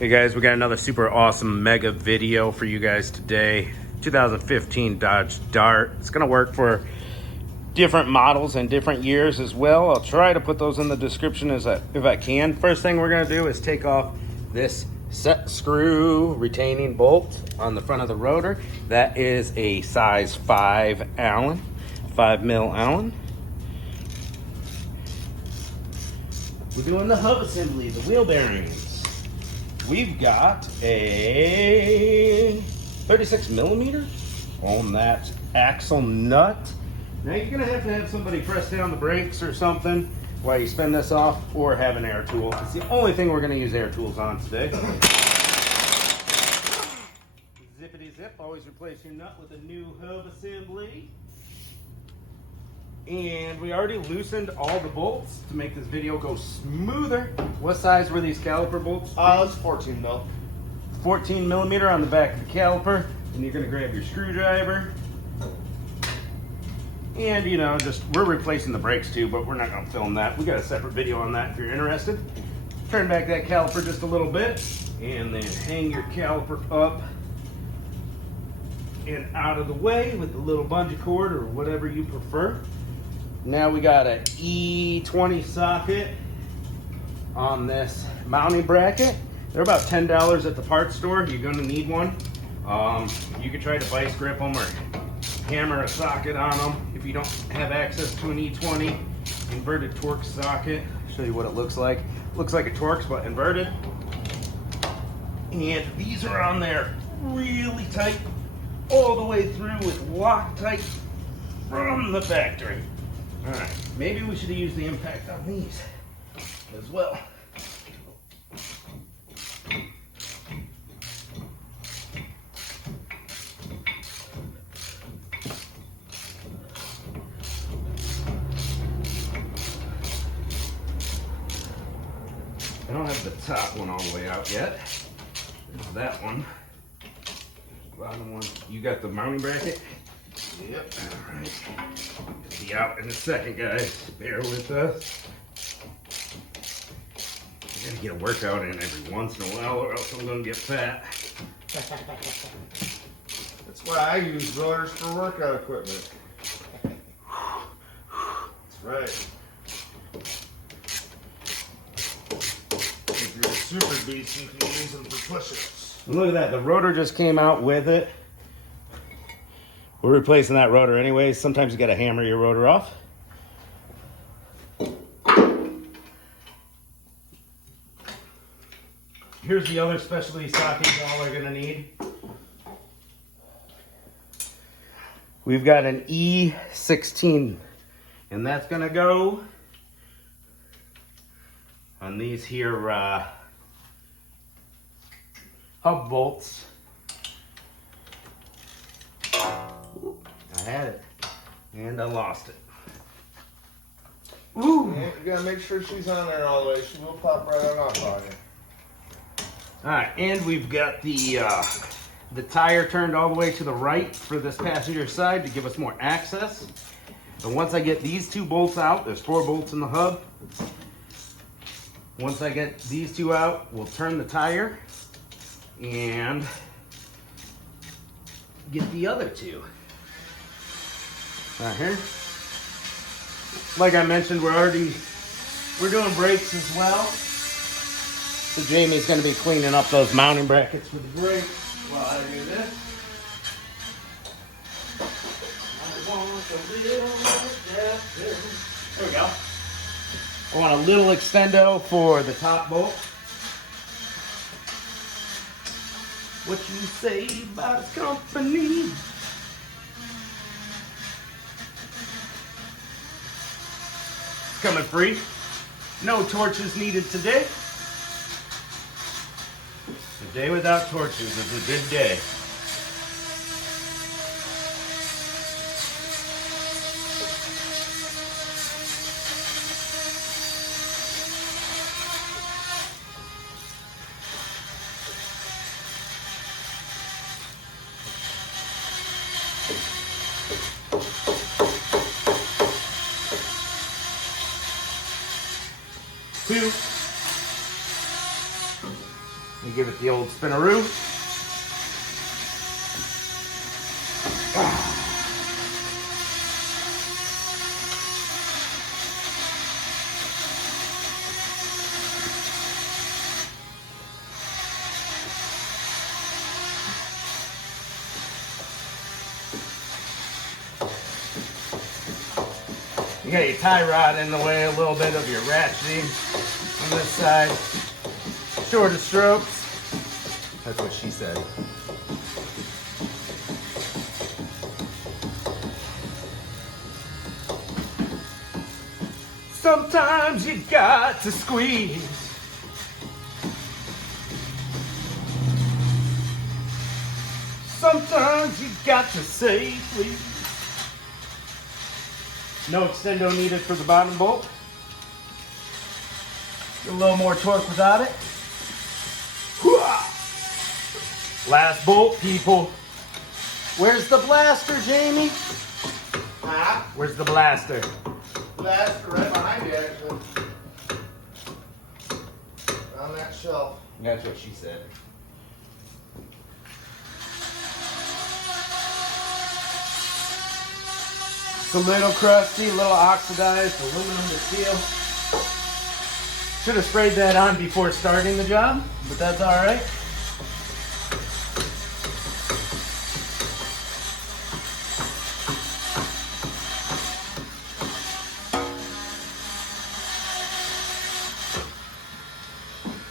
Hey guys, we got another super awesome mega video for you guys today. 2015 Dodge Dart. It's gonna work for different models and different years as well. I'll try to put those in the description if I can. First thing we're gonna do is take off this set screw retaining bolt on the front of the rotor. That is a size 5 Allen, 5 mil Allen. We're doing the hub assembly, the wheel bearings. We've got a 36 millimeter on that axle nut. Now you're gonna have somebody press down the brakes or something while you spin this off, or have an air tool. It's the only thing we're gonna use air tools on today. Zippity zip, always replace your nut with a new hub assembly. And we already loosened all the bolts to make this video go smoother. What size were these caliper bolts? It's 14 mil. 14 millimeter on the back of the caliper. And you're gonna grab your screwdriver. And you know, we're replacing the brakes too, but we're not gonna film that. We got a separate video on that if you're interested. Turn back that caliper just a little bit, and then hang your caliper up and out of the way with the little bungee cord or whatever you prefer. Now we got an E20 socket on this mounting bracket. They're about $10 at the parts store. You're gonna need one. You can try to vice grip them or hammer a socket on them if you don't have access to an E20 inverted Torx socket. I'll show you what it looks like. Looks like a Torx but inverted. And these are on there really tight all the way through with Loctite from the factory. All right, maybe we should have used the impact on these as well. I don't have the top one all the way out yet. There's that one. Bottom one. You got the mounting bracket? Yep. All right. Be out in a second, guys. Bear with us. I gotta get a workout in every once in a while, or else I'm gonna get fat. That's why I use rotors for workout equipment. That's right. If you're a super beast, you can use them for push-ups. Look at that. The rotor just came out with it. We're replacing that rotor anyways. Sometimes you gotta hammer your rotor off. Here's the other specialty sockets y'all are gonna need. We've got an E16, and that's gonna go on these here hub bolts. I had it, and I lost it. Ooh! Yeah, you gotta make sure she's on there all the way. She will pop right on off on you. Alright, and we've got the tire turned all the way to the right for this passenger side to give us more access. And once I get these two bolts out, there's 4 bolts in the hub. Once I get these two out, we'll turn the tire and get the other two. Right here. Like I mentioned, we're doing brakes as well. So Jamie's going to be cleaning up those mounting brackets for the brakes while I do this. There we go. I want a little extendo for the top bolt. What you say about his company? Coming free. No torches needed today. A day without torches is a good day. You give it the old spinaroo. You got your tie rod in the way, a little bit of your ratcheting on this side. Shorter strokes. That's what she said. Sometimes you got to squeeze. Sometimes you got to say please. No extendo needed for the bottom bolt. Get a little more torque without it. Last bolt, people. Where's the blaster, Jamie? Huh? Where's the blaster? Blaster right behind you, actually. On that shelf. That's what she said. It's a little crusty, a little oxidized, aluminum to steel. Should have sprayed that on before starting the job, but that's all right.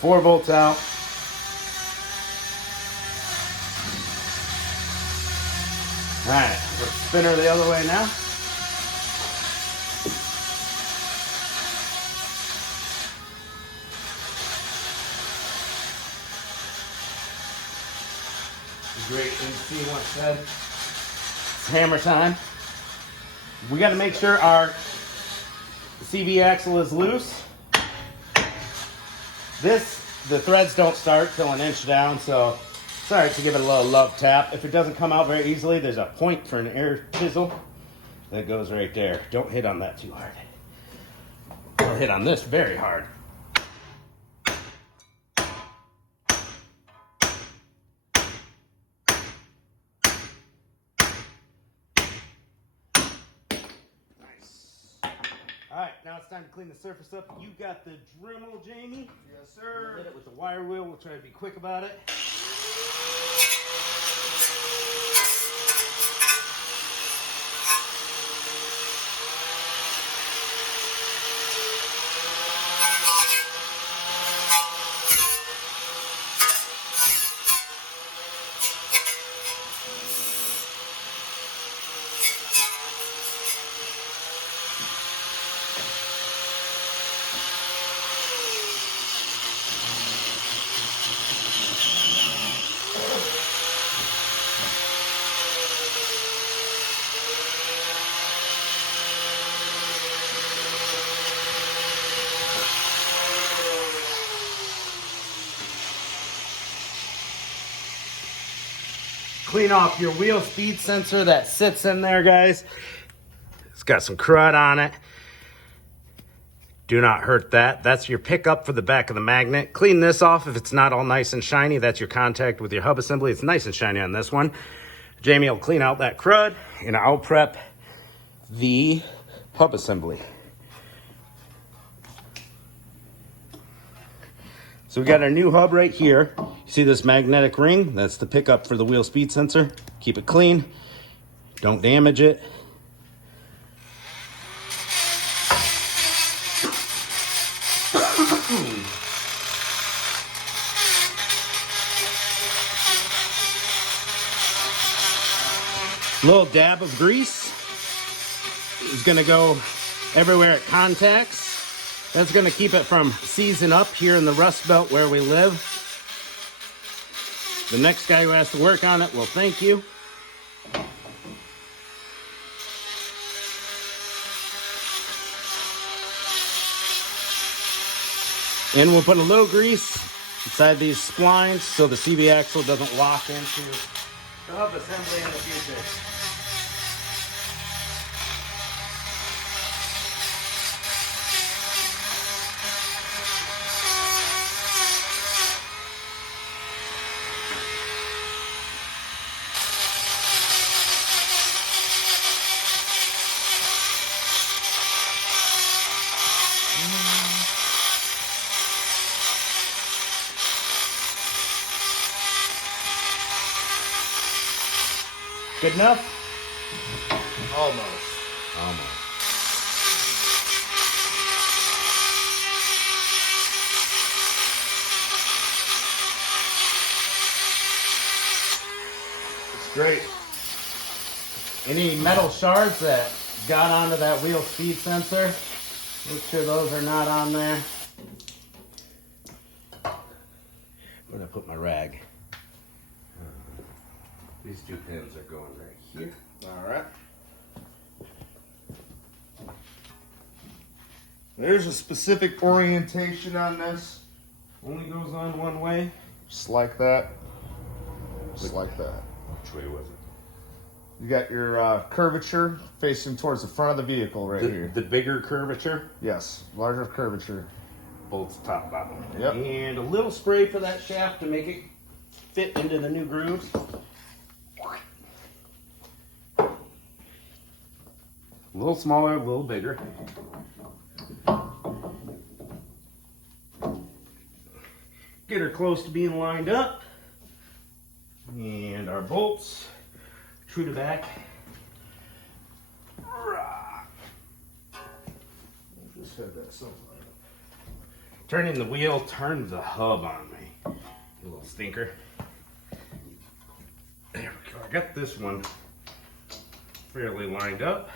Four bolts out. All right, let's spin her the other way now. The great MC once said, it's hammer time. We got to make sure our CV axle is loose. The threads don't start till an inch down, so it's all right to give it a little love tap. If it doesn't come out very easily, there's a point for an air chisel that goes right there. Don't hit on that too hard. I'll hit on this very hard. Alright, now it's time to clean the surface up. You got the Dremel, Jamie? Yes, sir. Hit it with the wire wheel. We'll try to be quick about it. Clean off your wheel speed sensor that sits in there, guys. It's got some crud on it. Do not hurt that. That's your pickup for the back of the magnet. Clean this off if it's not all nice and shiny. That's your contact with your hub assembly. It's nice and shiny on this one. Jamie will clean out that crud, and I'll prep the hub assembly. So we got our new hub right here. You see this magnetic ring? That's the pickup for the wheel speed sensor. Keep it clean. Don't damage it. Little dab of grease is gonna go everywhere it contacts. That's gonna keep it from seizing up here in the Rust Belt where we live. The next guy who has to work on it will thank you. And we'll put a little grease inside these splines so the CV axle doesn't lock into the hub assembly in the future. Good enough? Almost. Almost. It's great. Any metal shards that got onto that wheel speed sensor, make sure those are not on there. Where did I put my rag? These two pins are going right here. All right. There's a specific orientation on this. Only goes on one way. Just like that. Just like that. Which way was it? You got your curvature facing towards the front of the vehicle right here. The bigger curvature. Yes, larger curvature. Bolts top, bottom. Yep. And a little spray for that shaft to make it fit into the new grooves. A little smaller, a little bigger. Get her close to being lined up. And our bolts, true to back. Just had that somewhere. Turning the wheel turned the hub on me. You little stinker. There we go. I got this one fairly lined up.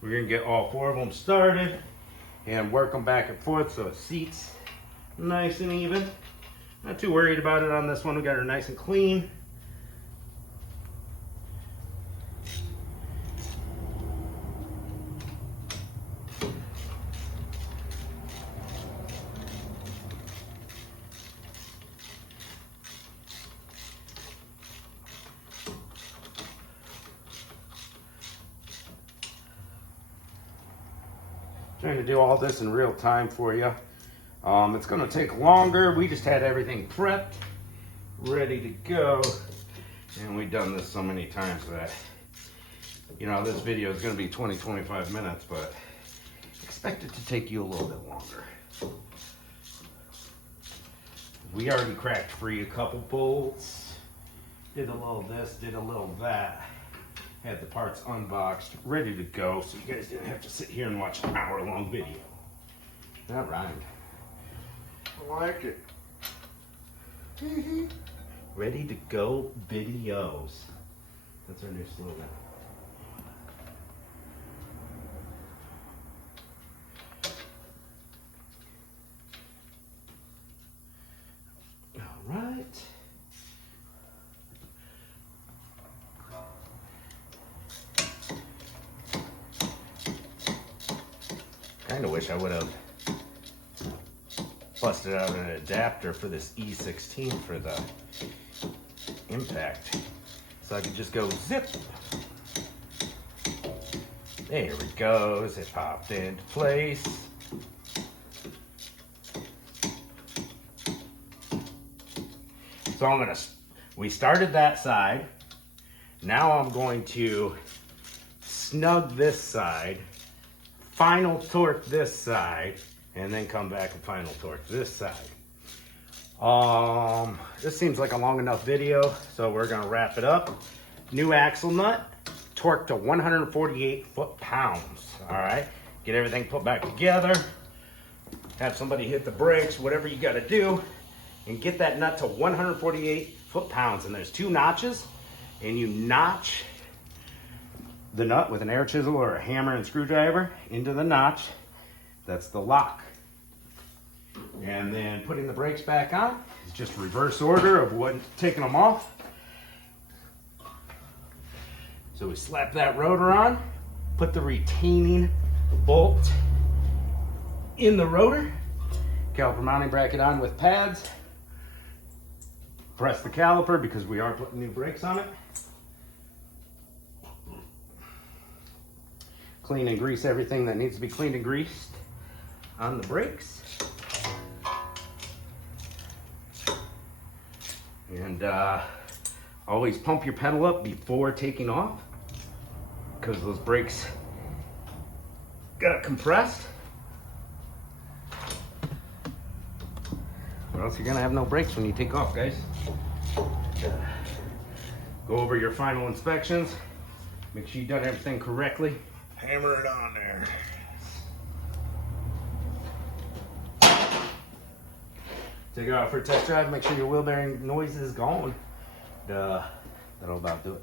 We're going to get all four of them started and work them back and forth so it seats nice and even. Not too worried about it on this one. We got her nice and clean. Trying to do all this in real time for you. It's going to take longer. We just had everything prepped, ready to go, and we've done this so many times that, you know, this video is going to be 20-25 minutes, but expect it to take you a little bit longer. We already cracked free a couple bolts, did a little this, did a little that. Had the parts unboxed, ready to go, so you guys didn't have to sit here and watch an hour-long video. That rhymed. I like it. Ready to go videos. That's our new slogan. All right. Kind of wish I would have busted out an adapter for this E16 for the impact, so I could just go zip. There we go. It popped into place. So we started that side. Now I'm going to snug this side, final torque this side, and then come back and final torque this side. This seems like a long enough video, so we're gonna wrap it up. New axle nut, torqued to 148 foot-pounds. All right, get everything put back together. Have somebody hit the brakes, whatever you gotta do, and get that nut to 148 foot-pounds. And there's two notches, and you notch the nut with an air chisel or a hammer and screwdriver into the notch. That's the lock. And then putting the brakes back on is just reverse order of what taking them off. So we slap that rotor on, put the retaining bolt in the rotor, caliper mounting bracket on with pads, press the caliper because we are putting new brakes on it. Clean and grease everything that needs to be cleaned and greased on the brakes. And always pump your pedal up before taking off, because those brakes got compressed. or else you're gonna have no brakes when you take off, guys. Go over your final inspections. Make sure you've done everything correctly. Hammer it on there. Take it out for a test drive. Make sure your wheel bearing noise is gone. That'll about do it.